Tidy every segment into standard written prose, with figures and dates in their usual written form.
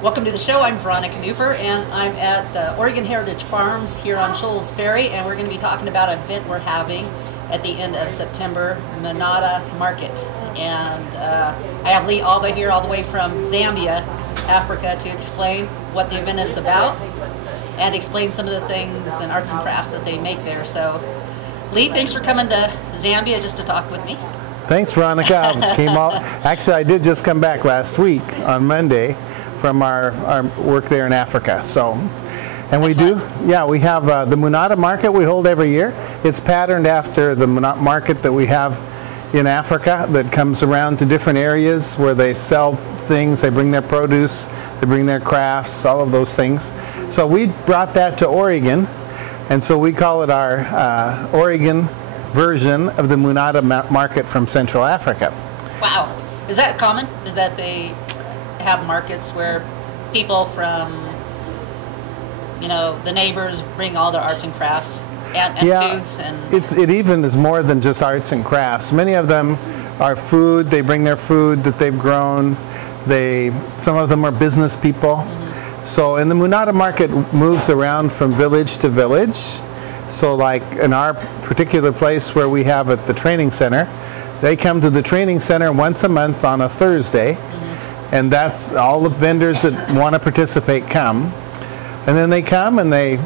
Welcome to the show. I'm Veronica Newfer, and I'm at the Oregon Heritage Farms here on Shoals Ferry, and we're going to be talking about an event we're having at the end of September, Munada Market. And I have Lee Albaugh here all the way from Zambia, Africa, to explain what the event is about and explain some of the things and arts and crafts that they make there. So, Lee, thanks for coming to Zambia just to talk with me. Thanks, Veronica. Actually, I did just come back last week on Monday from our work there in Africa. So, and we do, yeah, we have the Munada Market we hold every year. It's patterned after the market that we have in Africa that comes around to different areas where they sell things, they bring their produce, they bring their crafts, all of those things. So we brought that to Oregon, and so we call it our Oregon version of the Munada Market from Central Africa. Wow. Is that common? Is that they have markets where people from, you know, the neighbors bring all their arts and crafts and foods? And it even is more than just arts and crafts. Many of them are food. They bring their food that they've grown. Some of them are business people. Mm-hmm. So, and the Munada Market moves around from village to village. So like in our particular place where we have at the training center, they come to the training center once a month on a Thursday, and that's all the vendors that want to participate come. And then they come and they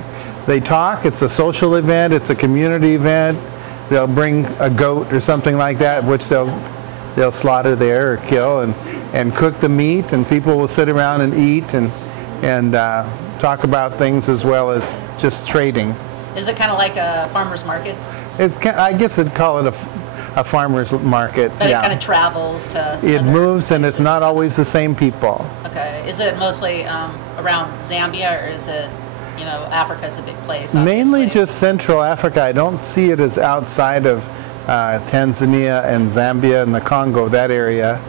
talk. It's a social event, it's a community event. They'll bring a goat or something like that, which they'll slaughter there or kill and cook the meat, and people will sit around and eat and talk about things as well as just trading. Is it kind of like a farmer's market? I guess I'd call it a farmer's market. But yeah. It kind of travels to It moves, places. And it's not always the same people. Okay. Is it mostly around Zambia, or is it, you know, Africa is a big place? Mainly obviously. just Central Africa. I don't see it as outside of Tanzania and Zambia and the Congo, that area.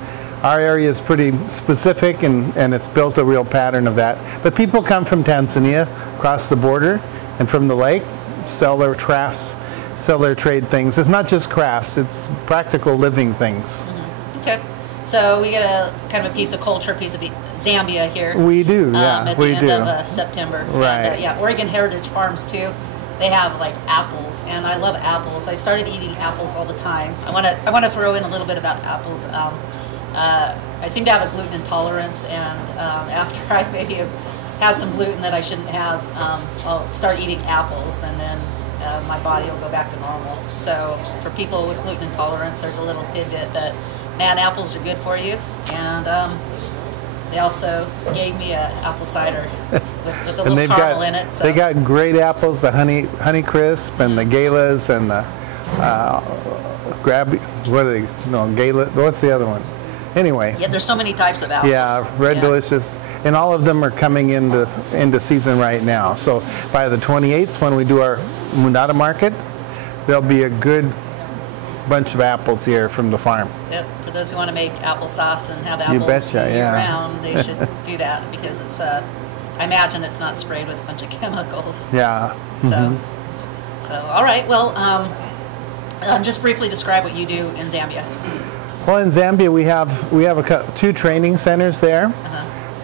Our area is pretty specific, and it's built a real pattern of that. But people come from Tanzania, across the border, and from the lake, sell their crafts, sell their trade things. It's not just crafts, it's practical living things. Mm-hmm. Okay. So we get a kind of a piece of culture, a piece of Zambia here. We do, yeah. At the end of September. Right. And, yeah, Oregon Heritage Farms too. They have like apples, and I love apples. I started eating apples all the time. I want to throw in a little bit about apples. I seem to have a gluten intolerance, and after I maybe have had some gluten that I shouldn't have, I'll start eating apples, and then my body will go back to normal. So for people with gluten intolerance, there's a little tidbit that, man, apples are good for you. And they also gave me an apple cider with a little caramel in it. So. They got great apples, the honey crisp and the galas and the gala. What's the other one? Anyway. Yeah, there's so many types of apples. Yeah, red delicious. And all of them are coming into season right now. So by the 28th, when we do our Munada Market, there'll be a good bunch of apples here from the farm. Yep. For those who want to make applesauce and have apples year-round, they should do that, because it's I imagine it's not sprayed with a bunch of chemicals. Yeah. So all right. Well, just briefly describe what you do in Zambia. Well, in Zambia we have two training centers there.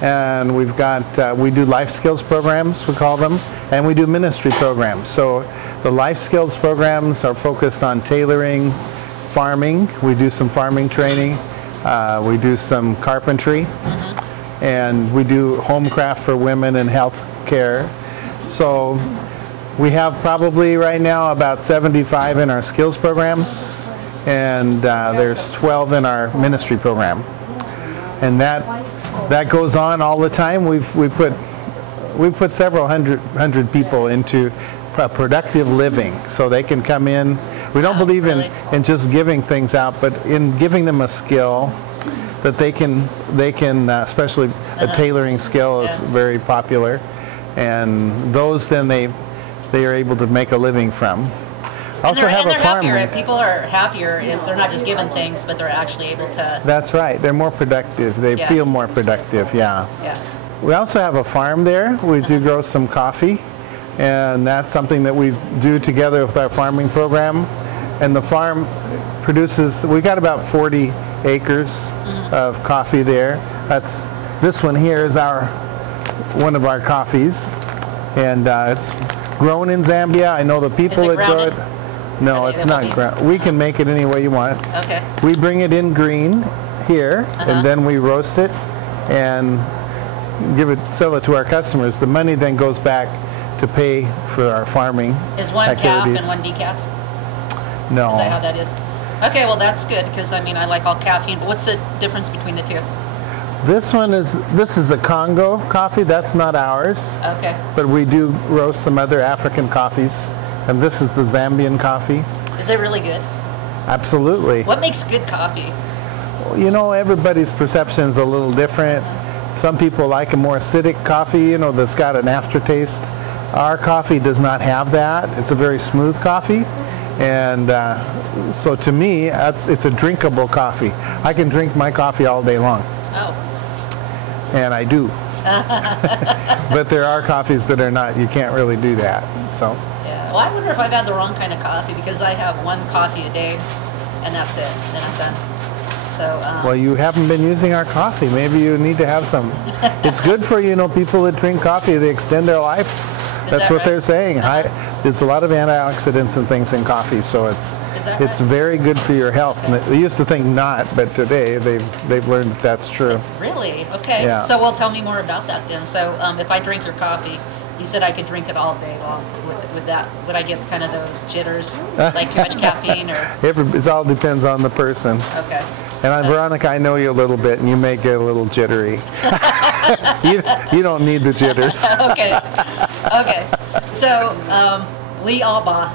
And we've got, we do life skills programs, we call them, and we do ministry programs. So the life skills programs are focused on tailoring, farming. We do some farming training. We do some carpentry. And we do home craft for women and health care. So we have probably right now about 75 in our skills programs, and there's 12 in our ministry program. And that goes on all the time. We put several hundred people into productive living, so they can come in. We don't believe in just giving things out, but in giving them a skill that they can especially a tailoring skill is very popular, and those then they are able to make a living from. Also have a farm. People are happier if they're not just given things, but they're actually able to. That's right. They're more productive. They feel more productive. Yeah. We also have a farm there. We do grow some coffee, and that's something that we do together with our farming program. And the farm produces. We got about 40 acres of coffee there. This one here is our one of our coffees, and it's grown in Zambia. I know the people that grow it. No, it's not ground. We can make it any way you want. Okay. We bring it in green here, and then we roast it and sell it to our customers. The money then goes back to pay for our farming Is one activities. calf and one decaf? No. Is that how that is? Okay, well that's good, because I mean I like all caffeine. But what's the difference between the two? This is a Congo coffee. That's not ours. Okay. But we do roast some other African coffees, and this is the Zambian coffee. Is it really good? Absolutely. What makes good coffee? You know, everybody's perception is a little different. Some people like a more acidic coffee, you know, that's got an aftertaste. Our coffee does not have that. It's a very smooth coffee, and so to me, it's a drinkable coffee. I can drink my coffee all day long. Oh. And I do. But there are coffees that are not. You can't really do that. So. Yeah. Well, I wonder if I've had the wrong kind of coffee, because I have one coffee a day, and that's it. Then I'm done. So. Well, you haven't been using our coffee. Maybe you need to have some. It's good for, you know, people that drink coffee. They extend their life. That's what they're saying. There's a lot of antioxidants and things in coffee, so it's very good for your health. Okay. And they used to think not, but today they've learned that that's true. Really? Okay. Yeah. So, well, tell me more about that then. So, if I drink your coffee, you said I could drink it all day long. Would that? Would I get kind of those jitters, like too much caffeine, or? It all depends on the person. Okay. And Veronica, I know you a little bit, and you may get a little jittery. you don't need the jitters. Okay. Okay. So, Lee Albaugh,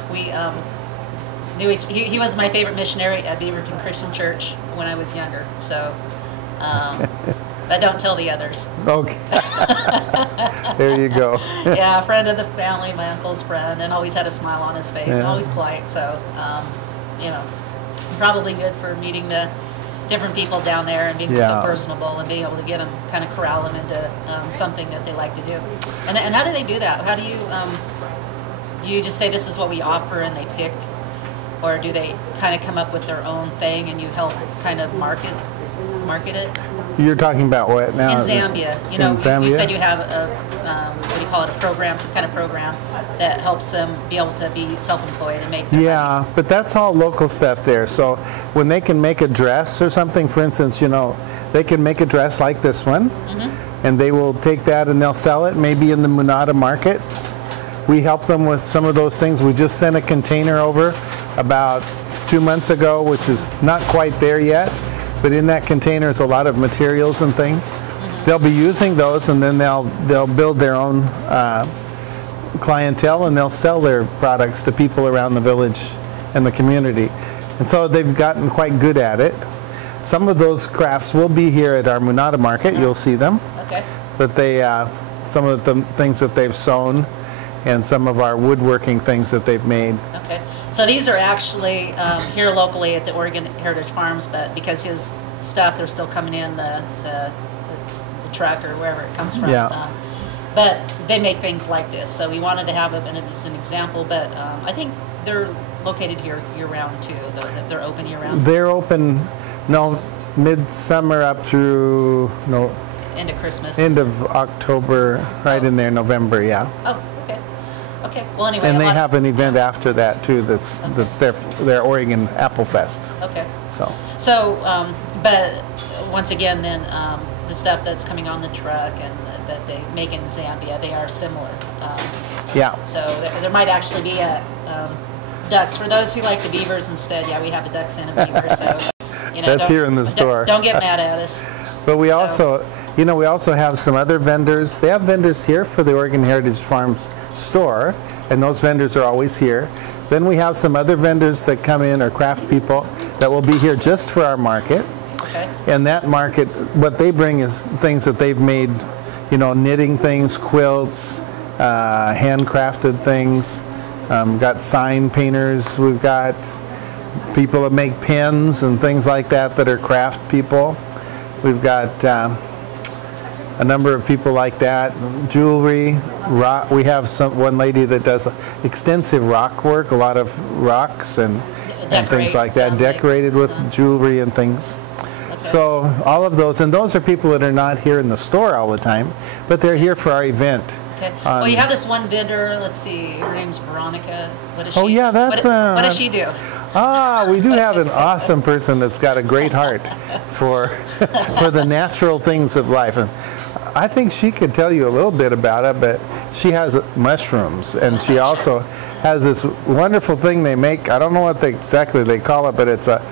knew he was my favorite missionary at Beaverton Christian Church when I was younger. So, but don't tell the others. Okay. There you go. Yeah, a friend of the family, my uncle's friend, and always had a smile on his face, and always polite. So, you know, probably good for meeting the different people down there and being so personable and being able to get them, kind of corral them into something that they like to do. And how do they do that? How do you just say this is what we offer and they pick, or do they kind of come up with their own thing and you help kind of market it? You're talking about what now? In Zambia, you know, Zambia? you said you have what do you call it, a program, some kind of program that helps them be able to be self-employed and make their money. But that's all local stuff there. So when they can make a dress or something, for instance, you know, they can make a dress like this one, and they will take that and they'll sell it maybe in the Munada Market. We help them with some of those things. We just sent a container over about 2 months ago, which is not quite there yet. But in that container is a lot of materials and things. They'll be using those, and then they'll build their own clientele, and they'll sell their products to people around the village and the community. And so they've gotten quite good at it. Some of those crafts will be here at our Munada Market. You'll see them. Okay. But some of the things that they've sewn, and some of our woodworking things that they've made. Okay. So these are actually here locally at the Oregon Heritage Farms, but because his stuff, they're still coming in the truck or wherever it comes from. Yeah. But they make things like this, so we wanted to have them as an example. But I think they're located here year-round too. They're open year-round. They're open, midsummer up through End of Christmas. End of October, right in there, November. Yeah. Oh, okay. Okay. Well, anyway. And they have an event after that too. That's their Oregon Apple Fest. Okay. So, but once again, then the stuff that's coming on the truck and that they make in Zambia, they are similar. So there might actually be ducks for those who like the beavers instead. Yeah, we have the ducks and a beaver. So that's here in the store. Don't get mad at us. But we also have some other vendors. They have vendors here for the Oregon Heritage Farms store, and those vendors are always here. Then we have some other vendors that come in, or craft people, that will be here just for our market. Okay. And that market, what they bring is things that they've made, knitting things, quilts, handcrafted things. Got sign painters. We've got people that make pens and things like that are craft people. We've got a number of people like that. Jewelry, rock. We have one lady that does extensive rock work, a lot of rocks and things like that, decorated with jewelry and things. Okay. Okay. So all of those, and those are people that are not here in the store all the time, but they're here for our event. Okay. Well, you have this one vendor. Let's see. Her name's Veronica. What does she? Oh yeah, that's what does she do? We do have an awesome person that's got a great heart for for the natural things of life, and I think she could tell you a little bit about it. But she has mushrooms, and she also has this wonderful thing they make. I don't know what exactly they call it, but it's a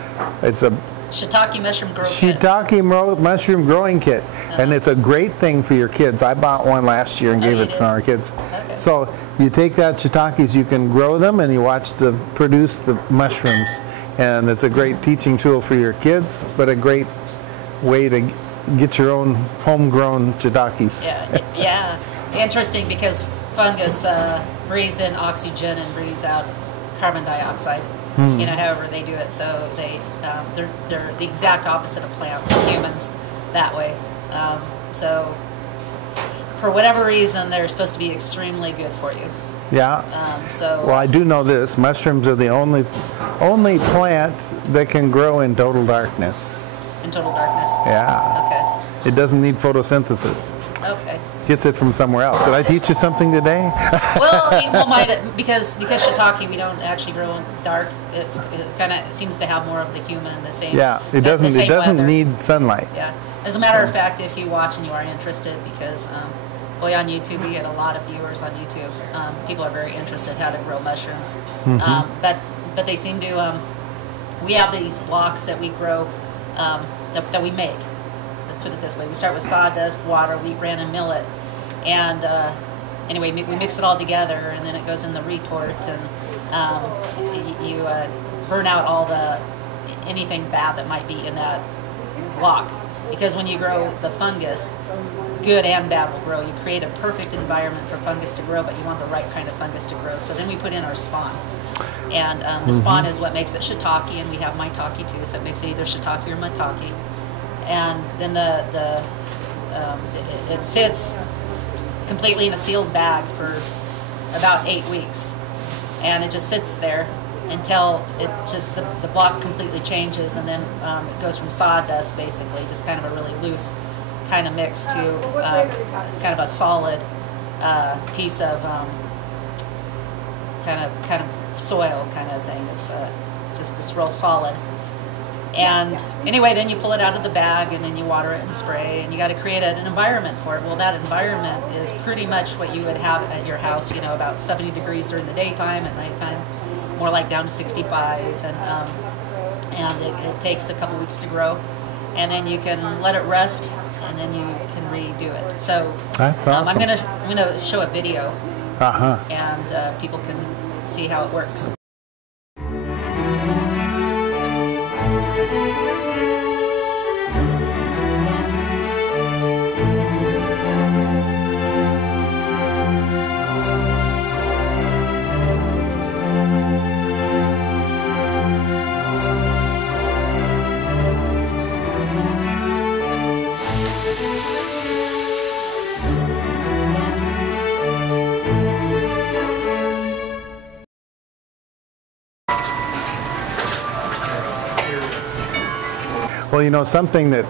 shiitake mushroom growing shiitake mushroom growing kit, and it's a great thing for your kids. I bought one last year and gave it to our kids. Okay. So you take that shiitakes, you can grow them, and you watch them produce the mushrooms, and it's a great teaching tool for your kids, but a great way to get your own homegrown shiitakes. Yeah. Interesting, because fungus breathes in oxygen and breathes out carbon dioxide. You know, however they do it. So they're the exact opposite of plants and humans that way. So for whatever reason, they're supposed to be extremely good for you. Yeah. Well, I do know this: mushrooms are the only plant that can grow in total darkness. In total darkness. Yeah. Okay. It doesn't need photosynthesis. Okay. Gets it from somewhere else. Did I teach you something today? Well, because shiitake we don't actually grow in dark. It kind of seems to have more of the human, the same. Yeah, it doesn't weather. need sunlight. Yeah. As a matter of fact, if you watch and you are interested, because boy, on YouTube we get a lot of viewers on YouTube. People are very interested how to grow mushrooms, but they seem to. We have these blocks that we grow, that we make. Let's put it this way: we start with sawdust, water, wheat bran, and millet, and anyway, we mix it all together, and then it goes in the retort, and you burn out all anything bad that might be in that block. Because when you grow the fungus, good and bad will grow. You create a perfect environment for fungus to grow, but you want the right kind of fungus to grow. So then we put in our spawn, and the spawn is what makes it shiitake, and we have maitake too, so it makes it either shiitake or maitake. And then it sits completely in a sealed bag for about 8 weeks, and it just sits there until the block completely changes, and then it goes from sawdust, basically just kind of a really loose kind of mix, to kind of a solid piece of kind of soil kind of thing. It's real solid. And anyway, then you pull it out of the bag, and then you water it and spray, and you got to create an environment for it. Well, that environment is pretty much what you would have at your house, about 70 degrees during the daytime, at nighttime more like down to 65, and it takes a couple weeks to grow, and then you can let it rest, and then you can redo it. So that's awesome. I'm gonna show a video, and people can see how it works. Well, something that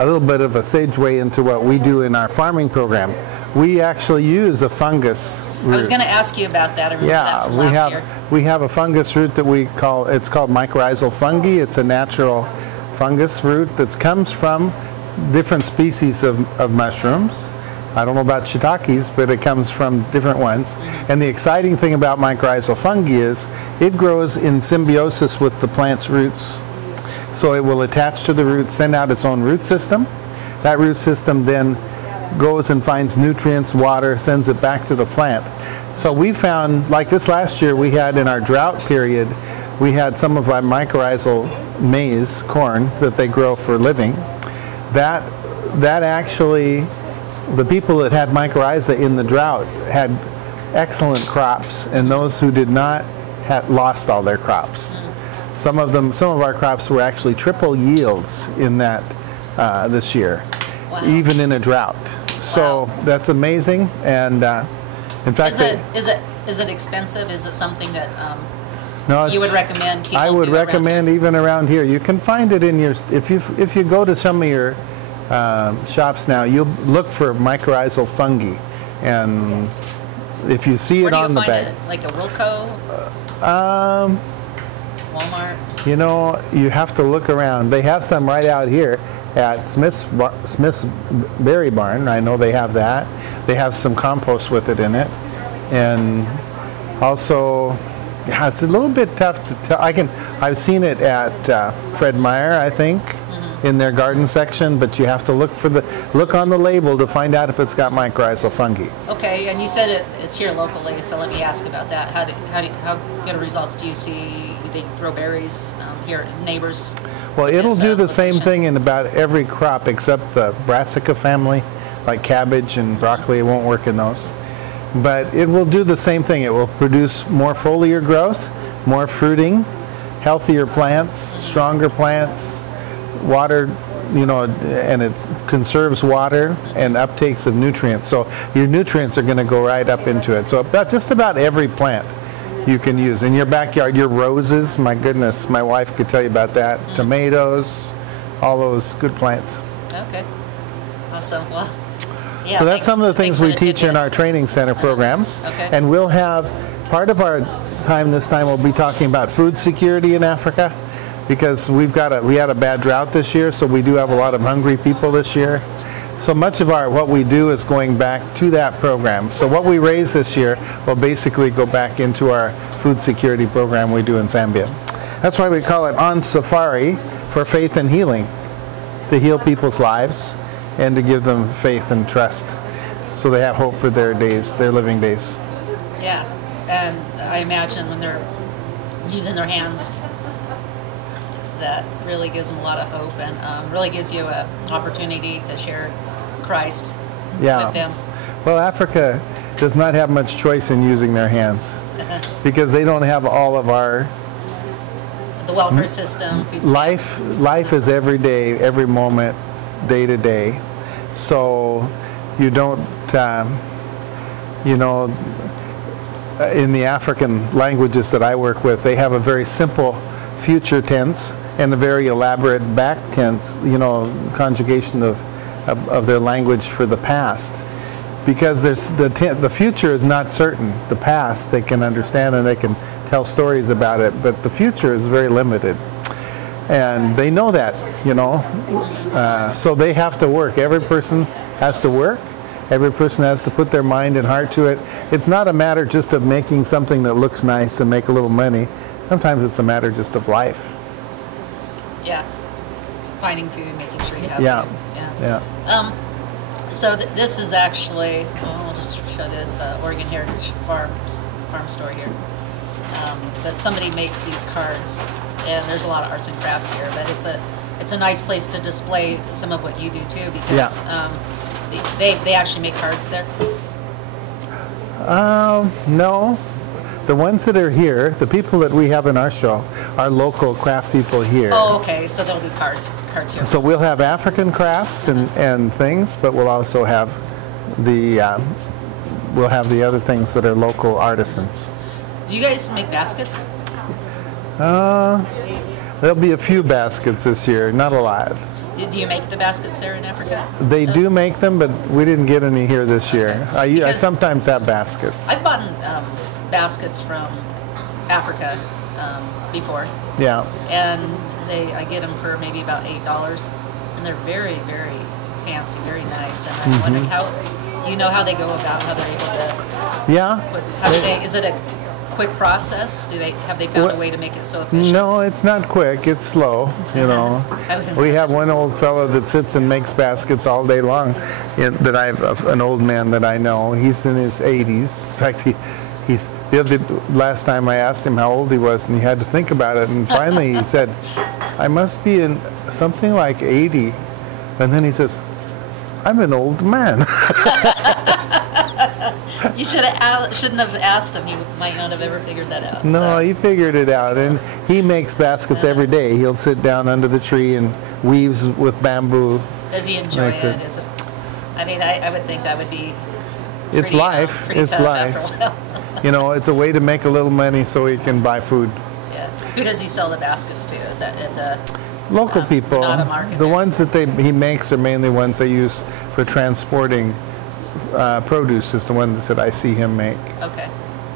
a little bit of a segue into what we do in our farming program. We actually use a fungus root. I was going to ask you about that. I remember that from last year. We have a fungus root that it's called mycorrhizal fungi. It's a natural fungus root that comes from different species of mushrooms. I don't know about shiitakes, but it comes from different ones. And the exciting thing about mycorrhizal fungi is it grows in symbiosis with the plant's roots. So it will attach to the roots, send out its own root system. That root system then goes and finds nutrients, water, sends it back to the plant. So we found, like this last year, we had in our drought period, we had some of our mycorrhizal maize, corn, that they grow for living. That actually, the people that had mycorrhiza in the drought had excellent crops, and those who did not had lost all their crops. Some of our crops were actually triple yields in that this year, even in a drought. So that's amazing. And in fact, is it expensive? Is it something that No, you would recommend people I would do around recommend here? even around here. You can find it in your, if you go to some of your shops now, you'll look for mycorrhizal fungi. And if you see Where it do you on the find bag. it? Like a Wilco? Walmart? You know, you have to look around. They have some right out here at Smith's Berry Barn. I know they have that. They have some compost with it in it. And also, yeah, it's a little bit tough to tell. I've seen it at Fred Meyer, I think, in their garden section, but you have to look on the label to find out if it's got mycorrhizal fungi. Okay, and you said it's here locally, so let me ask about that. How good results do you see? They grow berries here, neighbors? Well, it'll do the same location? thing in about every crop except the brassica family, like cabbage and broccoli. It won't work in those. But it will do the same thing. It will produce more foliar growth, more fruiting, healthier plants, stronger plants, water, and it conserves water and uptakes of nutrients. So your nutrients are going to go right up into it. So just about every plant you can use. In your backyard, your roses, my goodness, my wife could tell you about that. Tomatoes, all those good plants. Okay, awesome. Well, yeah. So that's some of the things we teach in our training center programs. Okay. And we'll have, part of our time this time we'll be talking about food security in Africa, because we had a bad drought this year, so we do have a lot of hungry people this year. So much of what we do is going back to that program. So what we raise this year will basically go back into our food security program we do in Zambia. That's why we call it On Safari for Faith and Healing, to heal people's lives and to give them faith and trust so they have hope for their days, their living days. Yeah, and I imagine when they're using their hands, that really gives them a lot of hope and really gives you an opportunity to share Christ with them. Well, Africa does not have much choice in using their hands because they don't have all of our the welfare system, food stamps. Life is every day, every moment, day to day. So you don't, in the African languages that I work with, they have a very simple future tense and a very elaborate back tense, conjugation of their language for the past. Because the future is not certain. The past they can understand and they can tell stories about it, but the future is very limited. And they know that, so they have to work. Every person has to work. Every person has to put their mind and heart to it. It's not a matter just of making something that looks nice and make a little money. Sometimes it's a matter just of life. Yeah, finding food, making sure you have food. Yeah. So this is actually, I'll just show this Oregon Heritage farm store here. But somebody makes these cards, and there's a lot of arts and crafts here. But it's a nice place to display some of what you do too, because they actually make cards there. No. The ones that are here, the people that we have in our show, are local craft people here. Oh, okay. So there'll be cards here. So we'll have African crafts and things, but we'll also have the other things that are local artisans. Do you guys make baskets? There'll be a few baskets this year, not a lot. Do you make the baskets there in Africa? They do make them, but we didn't get any here this year. I sometimes have baskets. I've bought baskets from Africa before. Yeah. And I get them for maybe about $8, and they're very, very fancy, very nice. And I'm wondering do you know how they go about how they're able to? Yeah. Is it a quick process? Have they found a way to make it so efficient? No, it's not quick. It's slow. We have one old fellow that sits and makes baskets all day long. An old man that I know. He's in his 80s. In fact, last time I asked him how old he was, and he had to think about it. And finally, he said, "I must be in something like 80." And then he says, "I'm an old man." You shouldn't have asked him. He might not have ever figured that out. No, he figured it out, and he makes baskets every day. He'll sit down under the tree and weaves with bamboo. Does he enjoy it? I mean, I would think that would be. Pretty, it's life. Pretty it's tough life. After a while. It's a way to make a little money so he can buy food. Yeah. Who does he sell the baskets to? Is that at the Local people. Munada Market The there? ones that he makes are mainly ones they use for transporting produce. Is the ones that I see him make. Okay.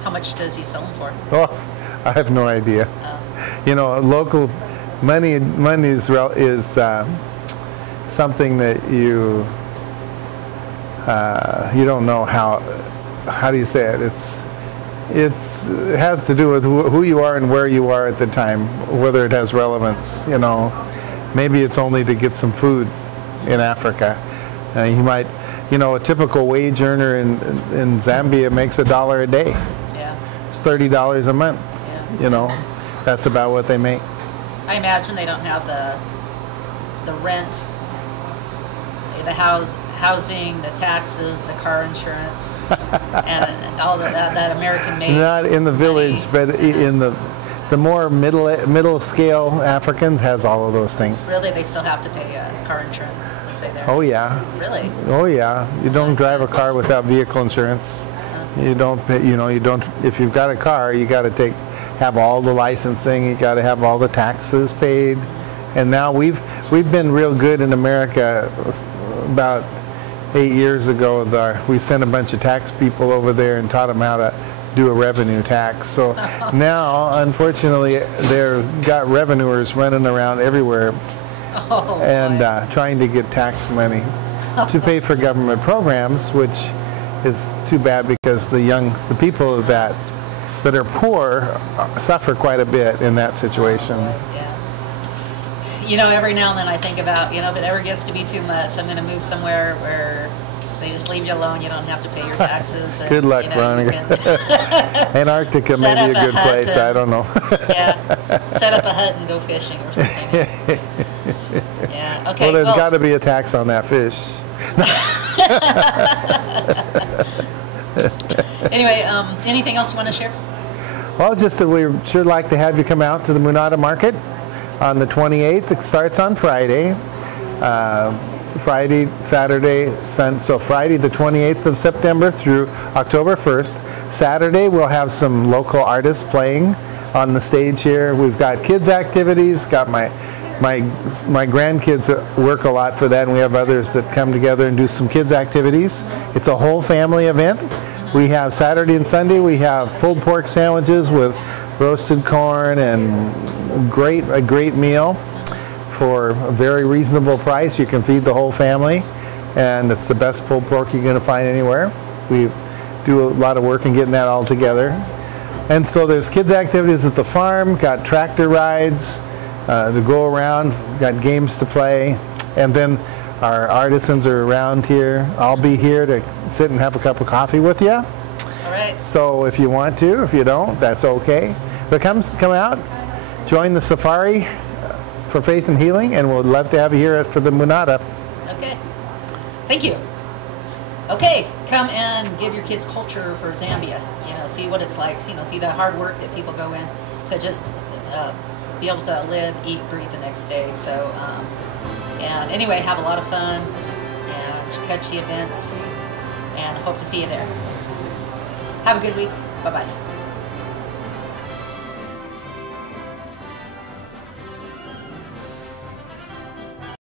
How much does he sell them for? Oh, I have no idea. You know, local money is something that you don't know how do you say it? It has to do with who you are and where you are at the time, whether it has relevance. You know, maybe it's only to get some food in Africa. He might, you know, a typical wage earner in Zambia makes $1 a day. Yeah. It's $30 a month. Yeah. You know, that's about what they make. I imagine they don't have the rent, the housing, the taxes, the car insurance, and all that American-made. Not in the village, but in the more middle scale Africans has all of those things. Really, they still have to pay car insurance. Let's say there. Oh yeah. Really? Oh yeah. You don't drive a car without vehicle insurance. You don't. You know. You don't. If you've got a car, you got to have all the licensing. You got to have all the taxes paid. And now we've been real good in America. About 8 years ago, we sent a bunch of tax people over there and taught them how to do a revenue tax. So now, unfortunately, they've got revenuers running around everywhere and trying to get tax money to pay for government programs, which is too bad because the people that are poor suffer quite a bit in that situation. Yeah. You know, every now and then I think about, you know, if it ever gets to be too much, I'm going to move somewhere where they just leave you alone. You don't have to pay your taxes. And, good luck, you know, Veronica. Antarctica may be a good place. I don't know. Yeah. Set up a hut and go fishing or something. Yeah. Okay. Well, there's got to be a tax on that fish. Anyway, anything else you want to share? Well, just that we sure like to have you come out to the Munada Market on the 28th. It starts on Friday. Friday, Saturday, so Friday the 28th of September through October 1st. Saturday we'll have some local artists playing on the stage here. We've got kids activities, got my grandkids work a lot for that, and we have others that come together and do some kids activities. It's a whole family event. We have Saturday and Sunday, we have pulled pork sandwiches with roasted corn and a great meal for a very reasonable price. You can feed the whole family, and it's the best pulled pork you're going to find anywhere. We do a lot of work in getting that all together. And so there's kids activities at the farm, got tractor rides to go around, got games to play, and then our artisans are around here. I'll be here to sit and have a cup of coffee with you. All right. So if you want to, if you don't, that's okay. But come out, join the safari for Faith and Healing, and we'd love to have you here for the Munada. Okay. Thank you. Okay, come and give your kids culture for Zambia. You know, see what it's like. You know, see the hard work that people go in to just be able to live, eat, breathe the next day. So, and anyway, have a lot of fun and catch the events, and hope to see you there. Have a good week. Bye-bye.